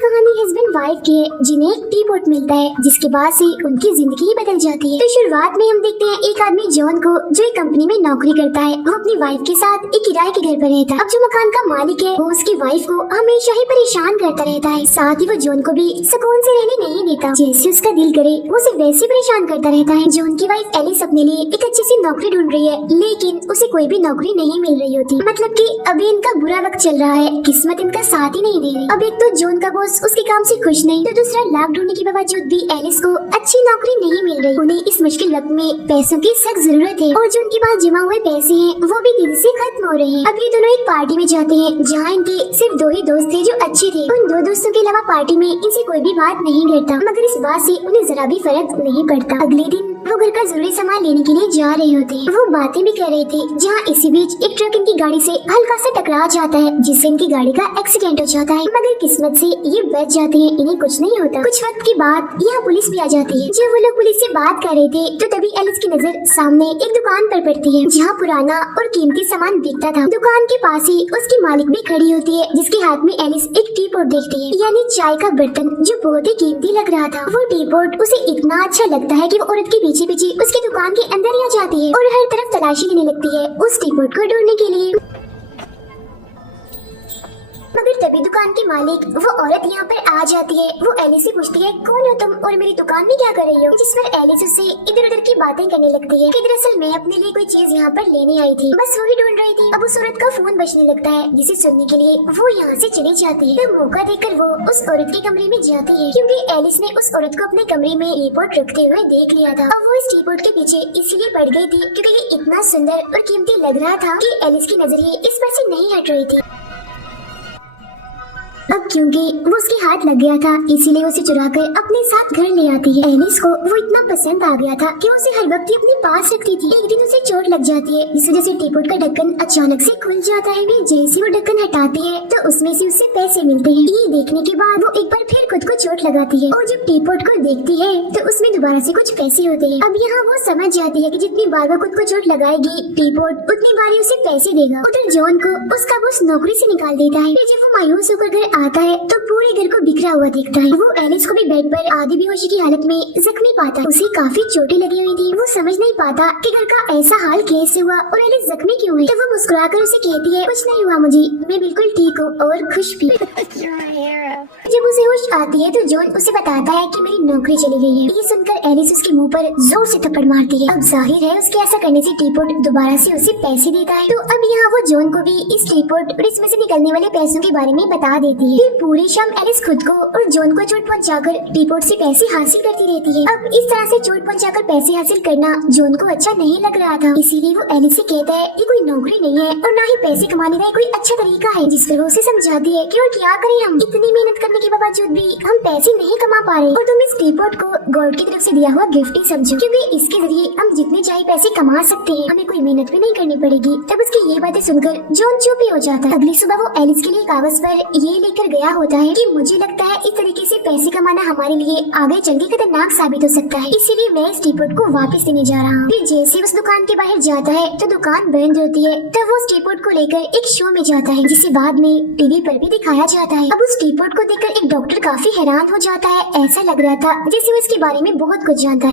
कहानी husband wife की है जिन्हें एक टी पॉट मिलता है जिसके बाद से उनकी जिंदगी ही बदल जाती है। तो शुरुआत में हम देखते हैं एक आदमी जॉन को जो एक कंपनी में नौकरी करता है, वो अपनी वाइफ के साथ एक किराए के घर पर रहता है। अब जो मकान का मालिक है वो उसकी वाइफ को हमेशा ही परेशान करता रहता है, साथ ही वो जॉन को भी सुकून से रहने नहीं देता। जैसे उसका दिल करे वो उसे वैसे परेशान करता रहता है। जॉन की वाइफ एलिस अपने लिए एक अच्छी सी नौकरी ढूंढ रही है, लेकिन उसे कोई भी नौकरी नहीं मिल रही होती। मतलब कि अभी इनका बुरा वक्त चल रहा है, किस्मत इनका साथ ही नहीं दे रही। अब एक तो जॉन का बॉस उसके काम से खुश नहीं, तो दूसरा लाख ढूंढने के बावजूद भी एलिस को अच्छी नौकरी नहीं मिल रही। उन्हें इस मुश्किल वक्त में पैसों की सख्त जरूरत है और जो उनके पास जमा हुए पैसे हैं वो भी तेजी से खत्म हो रहे हैं। अब ये दोनों एक पार्टी में जाते हैं जहाँ इनके सिर्फ दो ही दोस्त थे जो अच्छे थे। उन दो दोस्तों के अलावा पार्टी में इनसे कोई भी बात नहीं करता, मगर इस बात से उन्हें जरा भी फर्क नहीं पड़ता। अगले दिन वो घर का जरूरी सामान लेने के लिए जा रहे होते हैं। वो बातें भी कर रहे थे जहाँ इसी बीच एक ट्रक इनकी गाड़ी से हल्का सा टकरा जाता है, जिससे इनकी गाड़ी का एक्सीडेंट हो जाता है। मगर किस्मत से ये बच जाते हैं, इन्हें कुछ नहीं होता। कुछ वक्त के बाद यहाँ पुलिस भी आ जाती है। जब वो लोग पुलिस से बात कर रहे थे तो तभी एलिस की नजर सामने एक दुकान पर पड़ती है जहाँ पुराना और कीमती सामान बिकता था। दुकान के पास ही उसकी मालिक भी खड़ी होती है, जिसके हाथ में एलिस एक टी पॉट देखती है, यानी चाय का बर्तन जो बहुत ही कीमती लग रहा था। वो टी पॉट उसे इतना अच्छा लगता है कि वो औरत के पीछे पीछे उसकी दुकान के अंदर ही आ जाती है और हर तरफ तलाशी लेने लगती है उस टी पॉट को ढूंढने के लिए। मगर तभी दुकान के मालिक वो औरत यहाँ पर आ जाती है। वो एलिस से पूछती है, कौन हो तुम और मेरी दुकान में क्या कर रही हो? जिस पर एलिस उससे इधर उधर की बातें करने लगती है कि दरअसल मैं अपने लिए कोई चीज यहाँ पर लेने आई थी, बस वही ढूंढ रही थी। अब उस औरत का फोन बजने लगता है, जिसे सुनने के लिए वो यहाँ से चली जाती है। तब मौका देखकर वो उस औरत के कमरे में जाती है, क्योंकि एलिस ने उस औरत को अपने कमरे में टी पॉट रखते हुए देख लिया था। अब वो इस टी पॉट के पीछे इसलिए पड़ गई थी क्योंकि ये इतना सुंदर और कीमती लग रहा था कि एलिस की नजर इस पर से नहीं हट रही थी। अब क्योंकि वो उसके हाथ लग गया था, इसीलिए उसे चुराकर अपने साथ घर ले आती है। एलिस को वो इतना पसंद आ गया था कि उसे हर वक्त ही अपने पास रखती थी। एक दिन उसे चोट लग जाती है, जिस वजह से टी पॉट का ढक्कन अचानक से खुल जाता है। वे जैसे वो ढक्कन हटाती है तो उसमें से उसे पैसे मिलते हैं। ये देखने के बाद वो एक बार फिर खुद को चोट लगाती है और जब टी पॉट को देखती है तो उसमें दोबारा से कुछ पैसे होते हैं। अब यहाँ वो समझ जाती है कि जितनी बार वो खुद को चोट लगाएगी टी पॉट उतनी बार ही उसे पैसे देगा। उधर जॉन को उसका बॉस नौकरी से निकाल देता है। फिर जब वो मायूस होकर घर आता है तो पूरे घर को बिखरा हुआ दिखता है। वो एलिस को भी बेड पर आधी बेहोशी की हालत में जख्मी पाता है। उसे काफी चोटें लगी हुई थी। वो समझ नहीं पाता कि घर का ऐसा हाल कैसे हुआ और एलिस जख्मी क्यों है। तो वो मुस्कुराकर उसे कहती है, कुछ नहीं हुआ मुझे, मैं बिल्कुल ठीक हूँ और खुश भी। जब उसे होश आती है तो जॉन उसे बताता है कि मेरी नौकरी चली गई है। ये सुनकर एलिस उसके मुंह पर जोर से थप्पड़ मारती है। अब जाहिर है उसके ऐसा करने से टी पॉट दोबारा से उसे पैसे देता है। तो अब यहाँ वो जॉन को भी इस टी पॉट और इसमें से निकलने वाले पैसों के बारे में बता देती है। फिर पूरी शाम एलिस खुद को और जॉन को चोट पहुंचाकर टी पॉट से पैसे हासिल करती रहती है। अब इस तरह से चोट पहुंचाकर पैसे हासिल करना जॉन को अच्छा नहीं लग रहा था, इसीलिए वो एलिस से कहता है ये कोई नौकरी नहीं है और न ही पैसे कमाने का कोई अच्छा तरीका है। जिस पर वो उसे समझाती है कि और क्या करें, हम इतनी मेहनत करने के बावजूद भी हम पैसे नहीं कमा पा रहे और तुम इस टी पॉट को गॉड की तरफ से दिया हुआ गिफ्ट ही समझो, क्योंकि इसके जरिए हम जितने चाहे पैसे कमा सकते हैं, हमें कोई मेहनत भी नहीं करनी पड़ेगी। तब उसकी ये बातें सुनकर जॉन चुप ही हो जाता है। अगली सुबह वो एलिस के लिए कागज पर ये लेकर गया होता है कि मुझे लगता है इस तरीके से पैसे कमाना हमारे लिए आगे चल के खतरनाक साबित हो सकता है, इसीलिए मैं इस टी पॉट को वापस देने जा रहा हूँ। फिर जैसे उस दुकान के बाहर जाता है तो दुकान बंद होती है। तब वो उस टी पॉट को लेकर एक शो में जाता है, जिसे बाद में टीवी पर भी दिखाया जाता है। अब उस टी पॉट को देखकर एक डॉक्टर काफी हैरान हो जाता है। ऐसा लग रहा था जैसे वो इसके बारे में बहुत कुछ जानता है।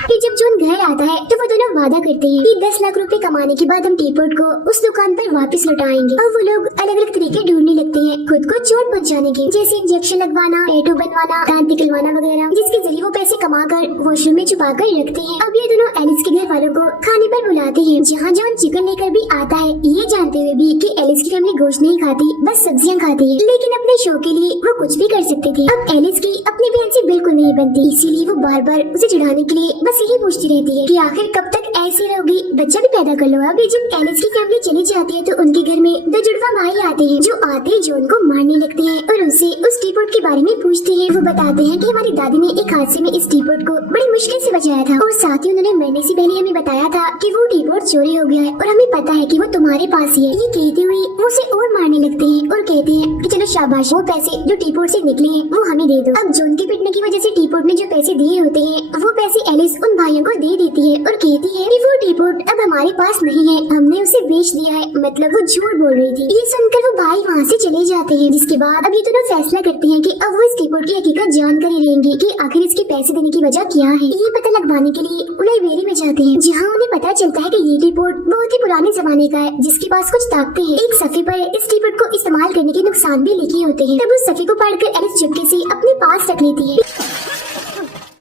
फिर जब जॉन घर आता है तो वो दोनों वादा करते हैं कि 10 लाख रुपए कमाने के बाद हम टी पॉट को उस दुकान पर वापस लौटाएंगे। और वो लोग अलग अलग तरीके ढूंढने लगते हैं खुद को चोट पहुंचाने के, जैसे इंजेक्शन लगवाना, टैटू बनवाना, दांत निकलवाना वगैरह, जिसके जरिए वो पैसे कमाकर वॉशरूम में छुपा कर रखते हैं। अब ये दोनों एलिस के घर वालों को खाने पर बुलाते हैं, जहाँ जॉन चिकन लेकर भी आता है, ये जानते हुए भी कि एलिस की फैमिली गोश्त नहीं खाती, बस सब्जियाँ खाती है। लेकिन अपने शो के लिए वो कुछ भी कर सकते थे। अब एलिस की अपनी बहन से बिल्कुल नहीं बनती, इसीलिए वो बार बार उसे चिढ़ाने के लिए बस यही पूछती रहती है कि आखिर कब तक ऐसे रहोगी, बच्चा भी पैदा कर लो। अब जब एलिस की फैमिली चली जाती है तो उनके घर में 2 जुड़वा भाई आते हैं, जो आते ही जॉन को मारने लगते हैं और उनसे उस टी पॉट के बारे में पूछते हैं। वो बताते हैं कि हमारी दादी ने एक हादसे में इस टी पॉट को बड़ी मुश्किल से बचाया था और साथ ही उन्होंने मरने से पहले हमें बताया था कि वो टी पॉट चोरी हो गया है और हमें पता है कि वो तुम्हारे पास ही है। ये कहते हुए वो उसे और मारने लगते हैं और कहते हैं कि चलो शाबाश, वो पैसे जो टी पॉट से निकले हैं वो हमें दे दो। अब जॉन के पिटने की वजह से टी पॉट ने जो पैसे दिए होते हैं वो पैसे एलिस उन भाइयों को दे देती है और कहती है है कि वो टीपोट अब हमारे पास नहीं है, हमने उसे बेच दिया है। मतलब वो झूठ बोल रही थी। ये सुनकर वो भाई वहाँ से चले जाते हैं, जिसके बाद अब ये दोनों फैसला करते हैं कि अब वो इस टीपोट की हकीकत जानकर ही रहेंगे कि आखिर इसके पैसे देने की वजह क्या है। ये पता लगवाने के लिए वो लाइब्रेरी में जाते हैं, जहाँ उन्हें पता चलता है कि ये टीपोट बहुत ही पुराने जमाने का है, जिसके पास कुछ ताकतें हैं। एक सफ़े पर इस टीपोट को इस्तेमाल करने के नुकसान भी लिखे होते हैं। तब उस सफ़े को पढ़कर एलिस चुपके से अपने पास रख लेती है।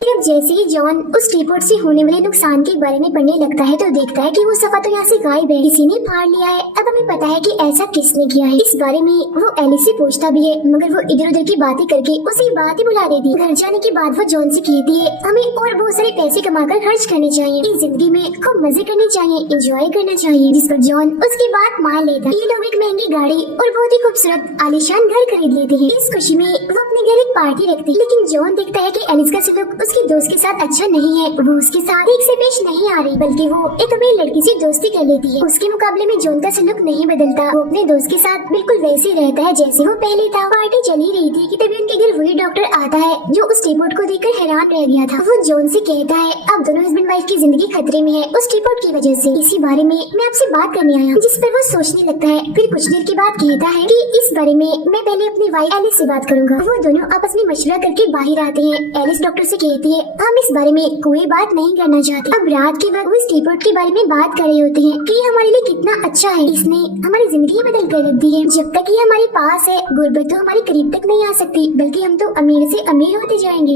अब जैसे ही जॉन उस टीपोट से होने वाले नुकसान के बारे में पढ़ने लगता है तो देखता है कि वो सफा तो यहाँ से गायब है, किसी ने फाड़ लिया है। अब हमें पता है कि ऐसा किसने किया है। इस बारे में वो एलिस से पूछता भी है, मगर वो इधर उधर की बातें करके उसी बात ही बुला देती। घर जाने के बाद वो जॉन से कहती है, हमें और बहुत सारे पैसे कमाकर खर्च करने चाहिए, इस जिंदगी में खूब मजे करने चाहिए, एंजॉय करना चाहिए। जिस पर जॉन उसकी बात मान लेता है। ये लोग एक महंगी गाड़ी और बहुत ही खूबसूरत आलीशान घर खरीद लेते हैं। इस खुशी में वो अपने घर एक पार्टी रखती है, लेकिन जॉन देखता है कि एलिस का सलूक उसके दोस्त के साथ अच्छा नहीं है। वो उसके साथ ठीक से पेश नहीं आ रही, बल्कि वो एक अमीर लड़की से दोस्ती कर लेती है। उसके मुकाबले में जॉन का सलूक नहीं बदलता। वो अपने दोस्त के साथ बिल्कुल वैसे रहता है जैसे वो पहले था। पार्टी चली रही थी कि तभी उनके घर वही डॉक्टर आता है जो उस टीपोट को देखकर हैरान रह गया था। वो जॉन से कहता है, अब दोनों हस्बैंड वाइफ की जिंदगी खतरे में है उस टीपोट की वजह से। इसी बारे में मैं आपसे बात करने आया हूँ। जिस पर वो सोचने लगता है। फिर कुछ देर के बाद कहता है कि इस बारे में मैं पहले अपनी वाइफ एलिस से बात करूंगा। वो दोनों आपस में मशवरा करके बाहर आते हैं। एलिस डॉक्टर से कहती है, हम इस बारे में कोई बात नहीं करना चाहते। अब रात के वक्त वो इस टीपोट के बारे में बात कर रहे होते हैं कि हमारे लिए कितना अच्छा है, इसने हमारी जिंदगी बदल कर रख दी है। जब तक ये हमारे पास है, गुर्बत तो हमारे करीब तक नहीं आ सकती, बल्कि हम तो अमीर से अमीर होते जाएंगे।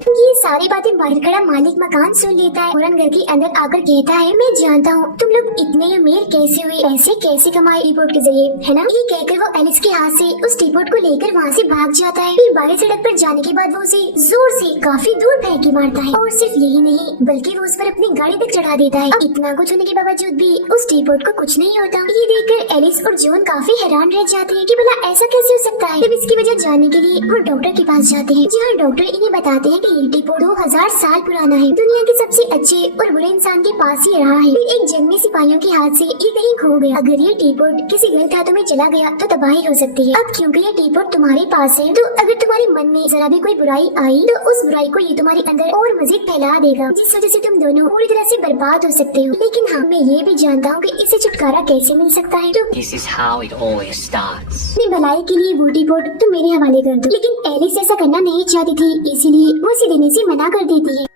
अब ये सारी बातें बाहर खड़ा मालिक मकान सुन लेता है। फौरन घर के अंदर आकर कहता है, मैं जानता हूँ तुम लोग इतने अमीर कैसे हुए, पैसे कैसे कमाए टीपोट के जरिए, है ना। ये कहकर वो एलिस के हाथ से उस टीपोट को लेकर वहाँ से भाग जाता है। फिर बाहर सड़क पर जाने के बाद वो उसे जोर से काफी दूर फेंक के मारता है। और सिर्फ यही नहीं, बल्कि वो उस पर अपनी गाड़ी तक चढ़ा देता है। अब इतना कुछ होने के बावजूद भी उस टीपोट को कुछ नहीं होता। ये देखकर एलिस और जॉन काफी हैरान रह जाते हैं कि भला ऐसा कैसे हो सकता है। तब इसकी वजह जानने के लिए वो डॉक्टर के पास जाते हैं, जहाँ डॉक्टर इन्हें बताते हैं कि ये टीपोट 2000 साल पुराना है, दुनिया के सबसे अच्छे और बुरे इंसान के पास ही रहा है। फिर एक जंग में सिपाहियों के हाथ से ये कहीं खो गया। अगर ये टीपोट किसी गलत हाथों में चला गया तो तबाही हो सकती है। अब क्योंकि ये टीपोट तुम्हारे पास है, तो अगर तुम्हारे मन में जरा भी कोई बुराई आई तो उस बुराई को ये तुम्हारे अंदर और मजीद फैला देगा, जिस वजह से तुम दोनों पूरी तरह से बर्बाद हो सकते हो। लेकिन हाँ, मैं ये भी जानता हूँ कि इससे छुटकारा कैसे मिल सकता है। तो This is how it always starts. अपनी भलाई के लिए वो टीपोट तुम मेरे हवाले कर दो। लेकिन एलिस ऐसा करना नहीं चाहती थी, इसीलिए वो इसे देने से मना कर देती है।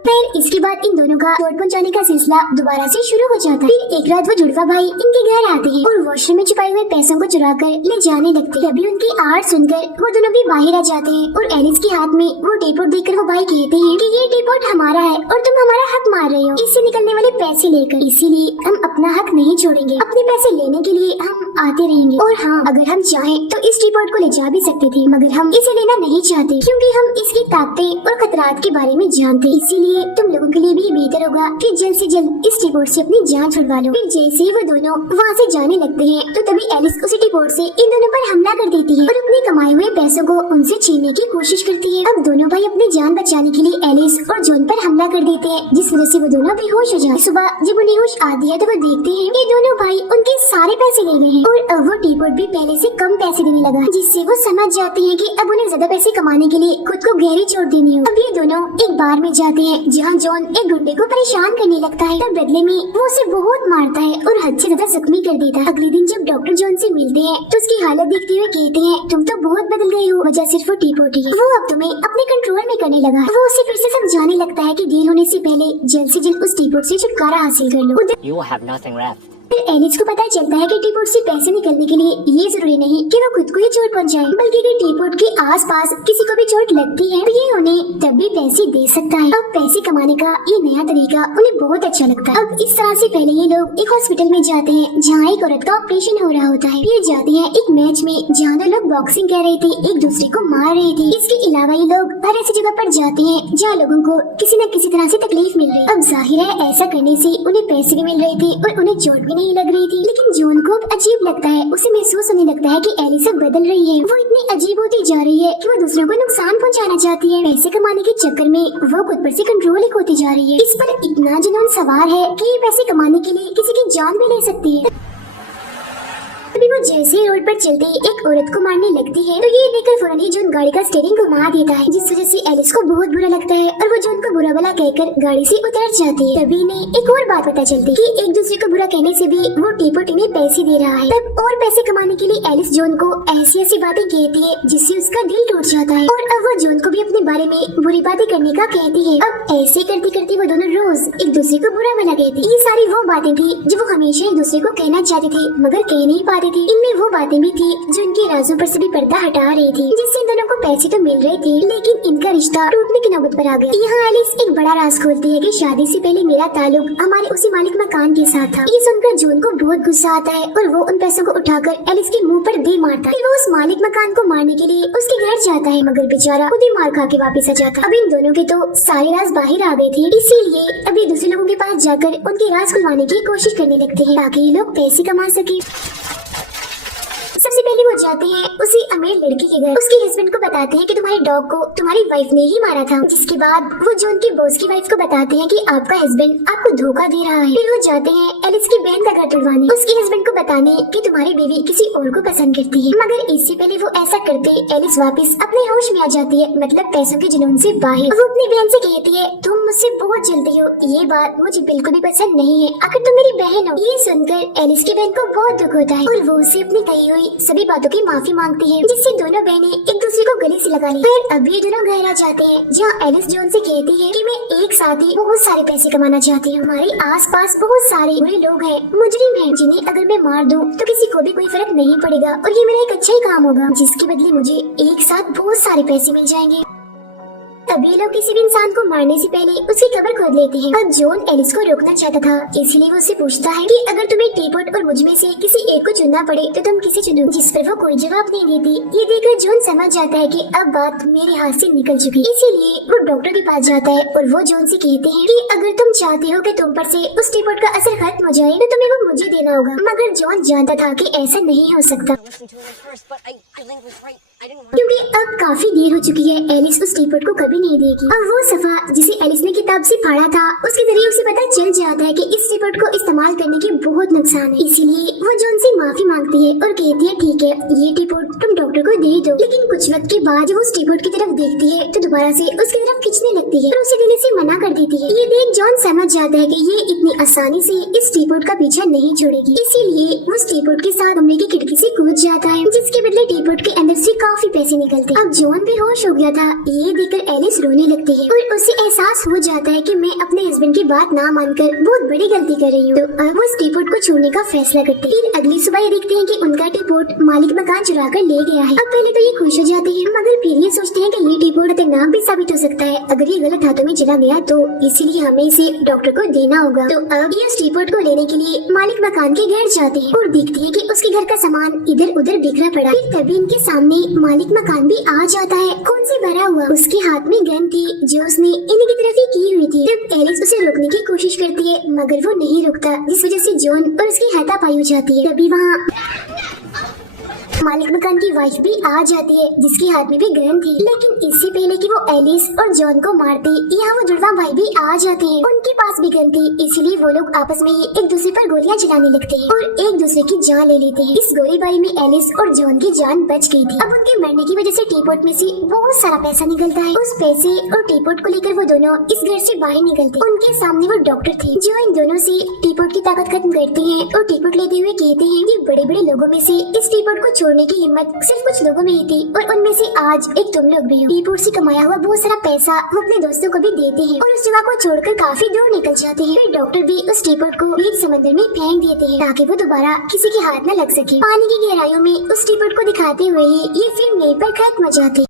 फिर इसके बाद इन दोनों का चोट पहुंचाने का सिलसिला दोबारा से शुरू हो जाता है। फिर एक रात वो जुड़वा भाई इनके घर आते हैं और वॉशरूम में छुपाए हुए पैसों को चुरा कर ले जाने लगते हैं। तभी उनकी आवाज सुनकर वो दोनों भी बाहर आ जाते हैं और एलिस के हाथ में वो टीपोट देखकर वो भाई कहते हैं कि ये टीपोट हमारा है और तुम हमारा हक मार रहे हो इससे निकलने वाले पैसे लेकर, इसीलिए हम अपना हक नहीं छोड़ेंगे। अपने पैसे लेने के लिए हम आते रहेंगे, और हाँ, अगर हम चाहें तो इस टीपोट को ले जा भी सकते थे, मगर हम इसे लेना नहीं चाहते क्योंकि हम इसकी ताकतें और खतरात के बारे में जानते। इसीलिए तुम लोगों के लिए भी बेहतर होगा कि जल्द से जल्द इस टीपोट से अपनी जान छुड़वा लो। फिर जैसे ही वो दोनों वहाँ से जाने लगते हैं तो तभी एलिस उसी टीपोट से इन दोनों पर हमला कर देती है और अपने कमाए हुए पैसों को उनसे छीनने की कोशिश करती है। अब दोनों भाई अपनी जान बचाने के लिए एलिस और जॉन पर हमला कर देते हैं, जिस वजह से वो दोनों बेहोश हो जाते। सुबह जब उन्हें होश आती है तो वो देखते हैं कि दोनों भाई उनके सारे पैसे ले गए हैं और अब वो टीपोट भी पहले से कम पैसे देने लगा, जिससे वो समझ जाते हैं कि अब उन्हें ज्यादा पैसे कमाने के लिए खुद को गहरी चोट देनी हो। अब ये दोनों एक बार में जाते हैं जहाँ जॉन एक गुंडे को परेशान करने लगता है। तब बदले में वो उसे बहुत मारता है और हद से ज्यादा जख्मी कर देता है। अगले दिन जब डॉक्टर जॉन से मिलते हैं तो उसकी हालत देखते हुए कहते हैं, तुम तो बहुत बदल गई हो, वजह सिर्फ वो टीपोट ही है, वो अब तुम्हें अपने कंट्रोल में करने लगा। वो उसे फिर से समझाने लगता है कि देर होने से पहले जल्द से जल्द उस टीपोट से छुटकारा हासिल कर लो। You have nothing left. फिर एलिस को पता चलता है कि टीपोट से पैसे निकलने के लिए ये जरूरी नहीं कि वो खुद को ही चोट पहुंचाए, बल्कि कि टीपोट के आसपास किसी को भी चोट लगती है तो ये उन्हें तब भी पैसे दे सकता है। अब पैसे कमाने का ये नया तरीका उन्हें बहुत अच्छा लगता है। अब इस तरह से पहले ये लोग एक हॉस्पिटल में जाते हैं जहाँ एक औरत का ऑपरेशन हो रहा होता है। फिर जाते हैं एक मैच में जहाँ दो लोग बॉक्सिंग कर रहे थे, एक दूसरे को मार रहे थे। इसके अलावा ये लोग हर ऐसी जगह पर जाते हैं जहाँ लोगों को किसी न किसी तरह से तकलीफ मिल रही है। अब जाहिर है ऐसा करने से उन्हें पैसे भी मिल रहे थे और उन्हें चोट भी नहीं लग रही थी। लेकिन जॉन को अजीब लगता है, उसे महसूस होने लगता है कि एलिस अब बदल रही है। वो इतनी अजीब होती जा रही है कि वो दूसरों को नुकसान पहुंचाना चाहती है। पैसे कमाने के चक्कर में वो खुद पर से कंट्रोल ही खोती जा रही है। इस पर इतना जुनून सवार है कि ये पैसे कमाने के लिए किसी की जान भी ले सकती है। तभी वो जैसे ही रोड पर चलते एक औरत को मारने लगती है तो ये देखकर फौरन ही जॉन गाड़ी का स्टीयरिंग घुमा देता है, जिस वजह से एलिस को बहुत बुरा लगता है और वो जॉन को बुरा भला कहकर गाड़ी से उतर जाती है। तभी इन्हें एक और बात पता चलती है कि एक दूसरे को बुरा कहने से भी वो टीपोट इन्हें पैसे दे रहा है। तब और पैसे कमाने के लिए एलिस जॉन को ऐसी ऐसी बातें कहती है जिससे उसका दिल टूट जाता है और अब वो जॉन को भी अपने बारे में बुरी बातें करने का कहती है। अब ऐसे करते करते वो दोनों रोज एक दूसरे को बुरा भला कहती। ये सारी वो बातें थी जो वो हमेशा एक दूसरे को कहना चाहते थे मगर कह नहीं पाते थे। इनमें वो बातें भी थी जो इनके राजों पर से भी पर्दा हटा रही थी, जिससे इन दोनों को पैसे तो मिल रहे थे लेकिन इनका रिश्ता टूटने की नौबत पर आ गया। यहाँ एलिस एक बड़ा राज खोलती है कि शादी से पहले मेरा ताल्लुक हमारे उसी मालिक मकान के साथ था। ये सुनकर जॉन को बहुत गुस्सा आता है और वो उन पैसों को उठाकर एलिस के मुंह पर दे मारता है। फिर वो उस मालिक मकान को मारने के लिए उसके घर जाता है मगर बेचारा खुद ही मार खा के वापस आ जाता। अब इन दोनों के तो सारे राज बाहर आ गए थे, इसीलिए अभी दूसरे लोगों के पास जाकर उनके राज खुलवाने की कोशिश करने लगते हैं ताकि ये लोग पैसे कमा सके। सबसे पहले वो जाते हैं उसी अमीर लड़की के घर। उसके हस्बैंड को बताते हैं कि तुम्हारे डॉग को तुम्हारी वाइफ ने ही मारा था। जिसके बाद वो जॉन की बॉस की वाइफ को बताते हैं कि आपका हस्बैंड आपको धोखा दे रहा है। फिर वो जाते हैं एलिस की बहन का घर तुड़वाने, उसके हस्बैंड को बताने कि तुम्हारी बीवी किसी और को पसंद करती है। मगर इससे पहले वो ऐसा करते एलिस वापस अपने होश में आ जाती है, मतलब पैसों के जुनून से बाहर। वो अपनी बहन से कहती है तुम मुझसे बहुत जलती हो, ये बात मुझे बिल्कुल भी पसंद नहीं है, आखिर तुम मेरी बहन हो। ये सुनकर एलिस की बहन को बहुत दुख होता है और वो उसे अपनी कही हुई सभी बातों की माफी मांगती है, जिससे दोनों बहनें एक दूसरे को गले से लगा ली। फिर अब ये दोनों घर आ जाते हैं जहाँ एलिस जॉन से कहती है कि मैं एक साथ ही बहुत सारे पैसे कमाना चाहती हूँ। हमारे आसपास बहुत सारे बुरे लोग हैं, मुजरिम हैं, जिन्हें अगर मैं मार दूँ तो किसी को भी कोई फर्क नहीं पड़ेगा और ये मेरा एक अच्छा ही काम होगा, जिसके बदले मुझे एक साथ बहुत सारे पैसे मिल जाएंगे। तब ये लोग किसी भी इंसान को मारने से पहले उसकी कब्र खोद लेते हैं। अब जॉन एलिस को रोकना चाहता था, इसलिए वो उससे पूछता है कि अगर तुम्हें टीपोट और मुझ में से किसी एक को चुनना पड़े तो तुम किसे चुनो, जिस पर वो कोई जवाब नहीं देती। ये देखकर जॉन समझ जाता है कि अब बात मेरे हाथ से निकल चुकी, इसीलिए वो डॉक्टर के पास जाता है और वो जॉन से कहते हैं कि अगर तुम चाहते हो कि तुम पर से उस टीपोट का असर खत्म हो जाए तो तुम्हें वो मुझे देना होगा। मगर जॉन जानता था कि ऐसा नहीं हो सकता क्योंकि अब काफी देर हो चुकी है, एलिस उस टीपोट को कभी नहीं देगी। अब वो सफा जिसे एलिस ने किताब से पढ़ा था उसके जरिए उसे पता चल जाता है कि इस टीपोट को इस्तेमाल करने के बहुत नुकसान है, इसीलिए वो जॉन से माफी मांगती है और कहती है ठीक है ये टीपोट तुम डॉक्टर को दे दो। लेकिन कुछ वक्त के बाद जब वो उस टीपोट की तरफ देखती है तो दोबारा से उसकी तरफ खींचने लगती है और उसे देने से मना कर देती है। ये देख जॉन समझ जाता है कि ये इतनी आसानी से इस टीपोट का पीछा नहीं छोड़ेगी, इसीलिए वो उस टीपोट के साथ कमरे की खिड़की से कूद जाता है, जिसके बदले टीपोट के अंदर से काफी पैसे निकलते। अब जॉन बेहोश हो गया था, ये देखकर एलिस रोने लगती है और उसे एहसास हो जाता है कि मैं अपने हस्बैंड की बात ना मानकर बहुत बड़ी गलती कर रही हूँ। तो अब वो इस टीपोट को छोड़ने का फैसला करती है। फिर अगली सुबह ये देखते हैं कि उनका टीपोट मालिक मकान चुरा कर ले गया है। अब पहले तो ये खुश हो जाते हैं मगर फिर ये सोचते हैं कि ये टीपोट खतरनाक भी साबित हो सकता है अगर ये गलत हाथों में चला गया तो, इसीलिए हमें इसे डॉक्टर को देना होगा। तो अब ये उस टीपोट को लेने के लिए मालिक मकान के घर जाते हैं और देखते हैं कि उसके घर का सामान इधर उधर बिखरा पड़ा। फिर तभी इनके सामने मालिक मकान भी आ जाता है, खून से भरा हुआ। उसके हाथ में गन थी जो उसने इन्हीं की तरफ ही की हुई थी। तब एलिस उसे रोकने की कोशिश करती है मगर वो नहीं रुकता, जिस वजह से जॉन और उसकी हाथापाई हो जाती है। तभी वहाँ मालिक मकान की वाइफ भी आ जाती है जिसके हाथ में भी गन थी। लेकिन इससे पहले कि वो एलिस और जॉन को मारते यहाँ वो जुड़वा भाई भी आ जाते हैं, उनके पास भी गन थी, इसीलिए वो लोग आपस में ही एक दूसरे पर गोलियां चलाने लगते हैं और एक दूसरे की जान ले लेते हैं। इस गोलीबारी में एलिस और जॉन की जान बच गई थी। अब उनके मरने की वजह से टीपोट में से बहुत सारा पैसा निकलता है। उस पैसे और टीपोट को लेकर वो दोनों इस घर से बाहर निकलते। उनके सामने वो डॉक्टर थे जो इन दोनों से टीपोट की ताकत खत्म करते हैं और टीपोट लेते हुए कहते हैं कि बड़े बड़े लोगों में से इस टीपोट को छोड़ने की हिम्मत सिर्फ कुछ लोगों में ही थी और उनमें से आज एक तुम लोग भी हो। टीपोट से कमाया हुआ बहुत सारा पैसा वो अपने दोस्तों को भी देते हैं और उस जगह को छोड़कर काफी दूर निकल जाते हैं। फिर डॉक्टर भी उस टीपोट को बीच समंदर में फेंक देते हैं ताकि वो दोबारा किसी के हाथ न लग सके। पानी की गहराइयों में उस टीपोट को दिखाते हुए ही ये फिल्म यहीं पर खत्म हो जाती है।